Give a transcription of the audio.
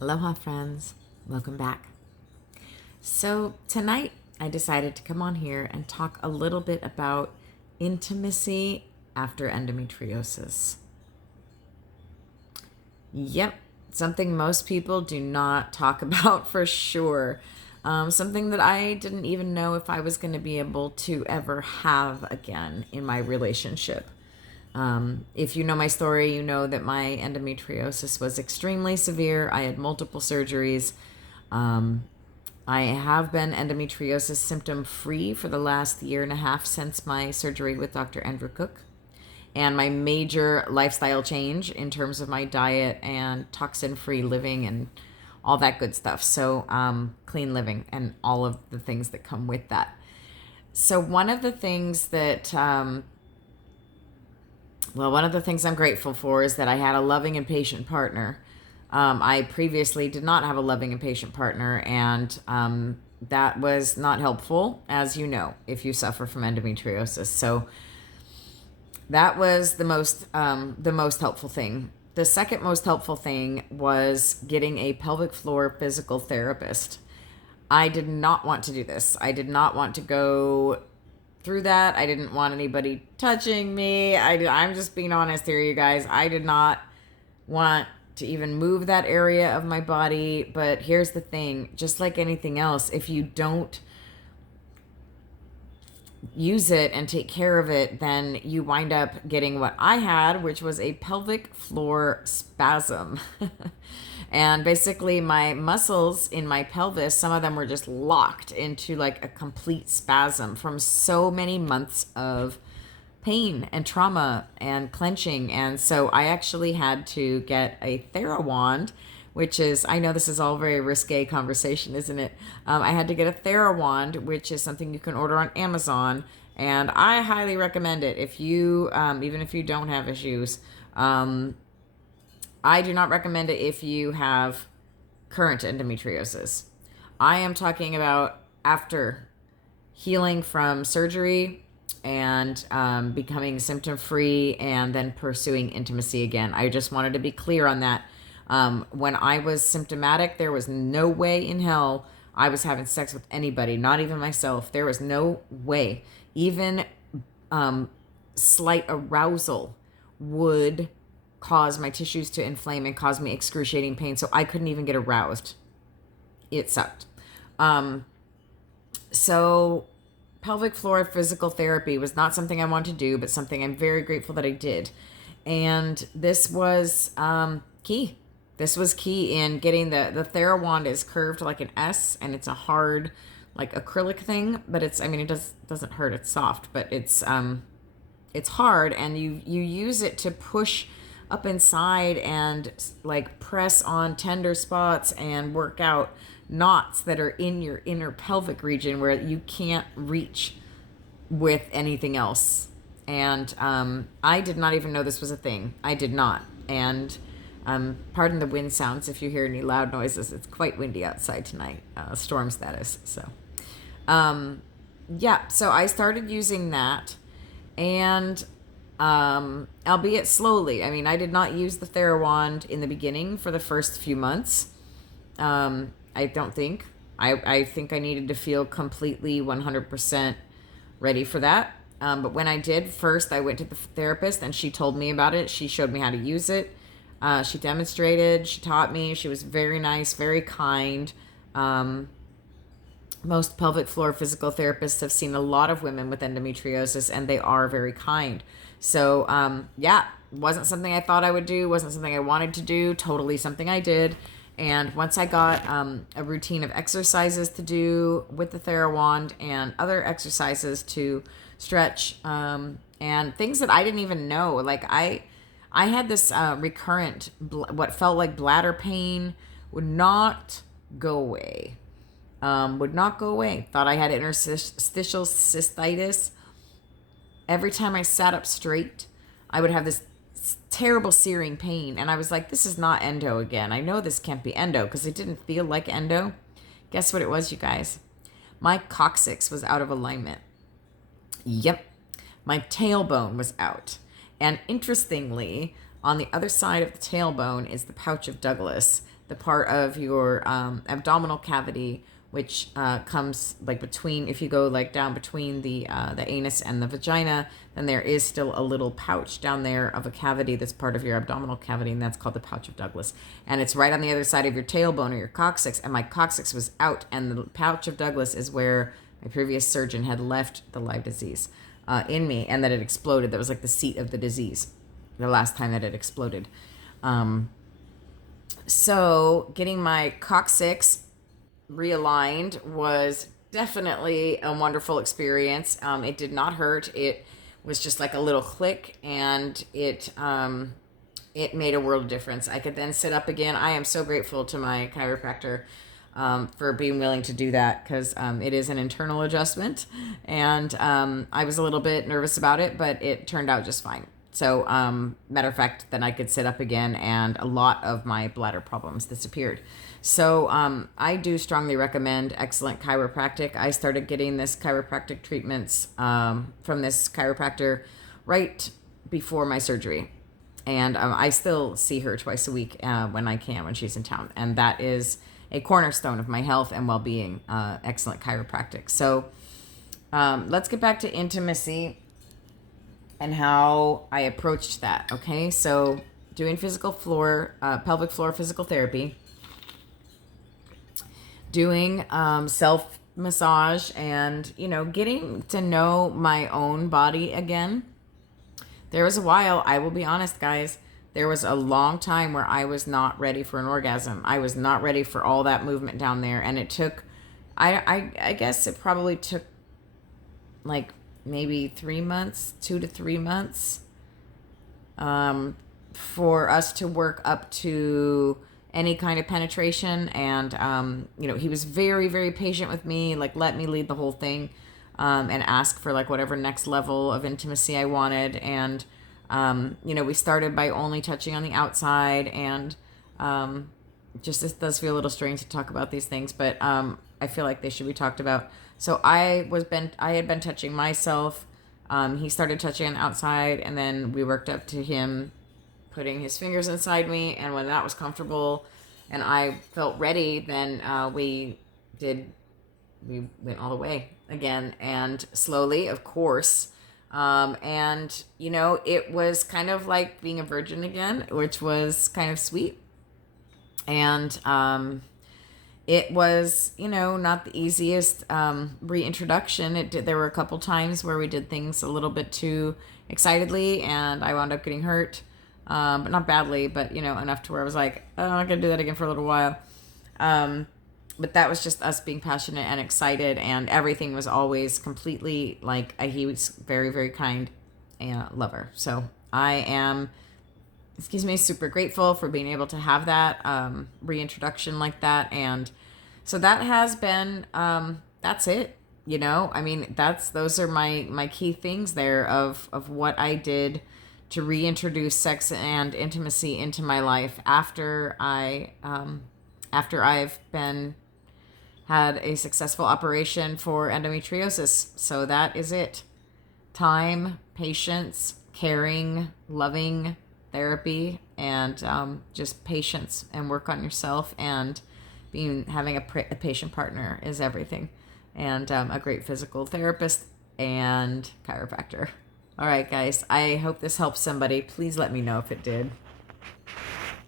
Aloha, friends. Welcome back. So, tonight I decided to come on here and talk a little bit about intimacy after endometriosis. Yep, something most people do not talk about for sure. Something that I didn't even know if I was going to be able to ever have again in my relationship. If you know my story, you know that my endometriosis was extremely severe. I had multiple surgeries. I have been endometriosis symptom free for the last year and a half since my surgery with Dr. Andrew Cook. And my major lifestyle change in terms of my diet and toxin free living and all that good stuff. So, clean living and all of the things that come with that. So, one of the things I'm grateful for is that I had a loving and patient partner. I previously did not have a loving and patient partner, and that was not helpful, as you know, if you suffer from endometriosis. So that was the most helpful thing. The second most helpful thing was getting a pelvic floor physical therapist. I did not want to do this. I did not want to go through that. I didn't want anybody touching me. I'm just being honest here, you guys. I did not want to even move that area of my body. But here's the thing, just like anything else, if you don't use it and take care of it, then you wind up getting what I had, which was a pelvic floor spasm. And basically my muscles in my pelvis, some of them were just locked into like a complete spasm from so many months of pain and trauma and clenching. And so I actually had to get a Thera wand, which is, I know this is all very risque conversation, isn't it? I had to get a Thera wand, which is something you can order on Amazon. And I highly recommend it if you, even if you don't have issues. I do not recommend it if you have current endometriosis. I am talking about after healing from surgery and becoming symptom free and then pursuing intimacy again. I just wanted to be clear on that. When I was symptomatic, there was no way in hell I was having sex with anybody, not even myself. There was no way. Even slight arousal would cause my tissues to inflame and cause me excruciating pain. So I couldn't even get aroused. It sucked. So pelvic floor physical therapy was not something I wanted to do, but something I'm very grateful that I did. And this was key. This was key in getting the Thera wand is curved like an S, and it's a hard, like acrylic thing, but it doesn't hurt. It's soft, but it's hard, and you use it to push up inside and like press on tender spots and work out knots that are in your inner pelvic region where you can't reach with anything else. And I did not even know this was a thing. I did not. And pardon the wind sounds if you hear any loud noises. It's quite windy outside tonight, storm status. So so I started using that, and albeit slowly. I mean, I did not use the Thera wand in the beginning for the first few months. I don't think. I think I needed to feel completely 100% ready for that. But when I did, first I went to the therapist and she told me about it. She showed me how to use it. She demonstrated, she taught me. She was very nice, very kind. Most pelvic floor physical therapists have seen a lot of women with endometriosis, and they are very kind. So, wasn't something I thought I would do, wasn't something I wanted to do, totally something I did. And once I got a routine of exercises to do with the Thera wand and other exercises to stretch and things that I didn't even know, like I had this recurrent, what felt like bladder pain, would not go away. Thought I had interstitial cystitis. Every time I sat up straight, I would have this terrible searing pain. And I was like, this is not endo again. I know this can't be endo because it didn't feel like endo. Guess what it was, you guys? My coccyx was out of alignment. Yep. My tailbone was out. And interestingly, on the other side of the tailbone is the pouch of Douglas. the part of your abdominal cavity, which comes like between, if you go like down between the anus and the vagina, then there is still a little pouch down there of a cavity that's part of your abdominal cavity, and that's called the pouch of Douglas. And it's right on the other side of your tailbone or your coccyx, and my coccyx was out, and the pouch of Douglas is where my previous surgeon had left the live disease in me, and that it exploded. That was like the seat of the disease the last time that it exploded. So getting my coccyx realigned was definitely a wonderful experience. It did not hurt. It was just like a little click, and it made a world of difference. I could then sit up again. I am so grateful to my chiropractor for being willing to do that, because it is an internal adjustment, and I was a little bit nervous about it, but it turned out just fine. So, matter of fact, then I could sit up again, and a lot of my bladder problems disappeared. So, I do strongly recommend excellent chiropractic. I started getting this chiropractic treatments from this chiropractor right before my surgery. And I still see her twice a week when she's in town. And that is a cornerstone of my health and well-being, excellent chiropractic. So, let's get back to intimacy and how I approached that. Okay, so doing pelvic floor physical therapy, doing self massage, and getting to know my own body again. There was a while, I will be honest, guys, there was a long time where I was not ready for an orgasm. I was not ready for all that movement down there, and it took, I guess it probably took like maybe 3 months, 2 to 3 months, for us to work up to any kind of penetration. And he was very, very patient with me, like let me lead the whole thing, and ask for like whatever next level of intimacy I wanted. And we started by only touching on the outside, and just this does feel a little strange to talk about these things, but I feel like they should be talked about. So I had been touching myself. He started touching on outside, and then we worked up to him putting his fingers inside me. And when that was comfortable and I felt ready, then we went all the way again, and slowly, of course. And it was kind of like being a virgin again, which was kind of sweet. And it was, not the easiest reintroduction. There were a couple times where we did things a little bit too excitedly, and I wound up getting hurt, but not badly, but enough to where I was like, oh, I'm not gonna do that again for a little while. But that was just us being passionate and excited, and everything was always completely like, he was very, very kind and lover. So I am, super grateful for being able to have that reintroduction like that. And so that has been, that's it. Those are my key things there of what I did to reintroduce sex and intimacy into my life after I've had a successful operation for endometriosis. So that is it. Time, patience, caring, loving, therapy, and just patience and work on yourself, and having a patient partner is everything, and a great physical therapist and chiropractor. All right, guys, I hope this helps somebody. Please let me know if it did.